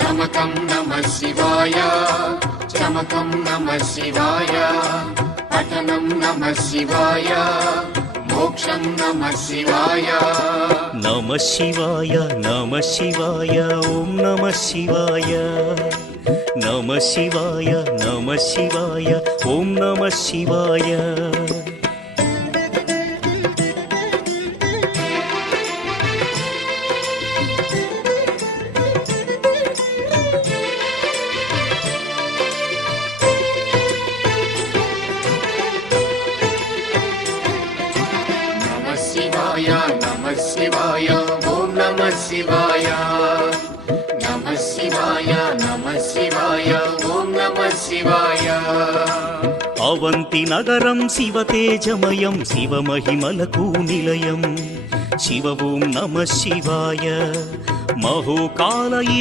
నమకం నమః శివాయ, చమకం నమః శివాయ, పఠనం నమః శివాయ, మోక్షం నమః శివాయ. నమః శివాయ నమః శివాయ ఓం నమః శివాయ. నమః శివాయ నమః శివాయ ఓం నమః శివాయ. శివాయ నమః శివాయ ఓం నమః శివాయ. నమః శివాయ నమః శివాయ ఓం నమః శివాయ. అవంతి నగరం శివతేజమయం శివమహిమలకు నిలయం. శివ ఓం నమః శివాయ. మహోకాల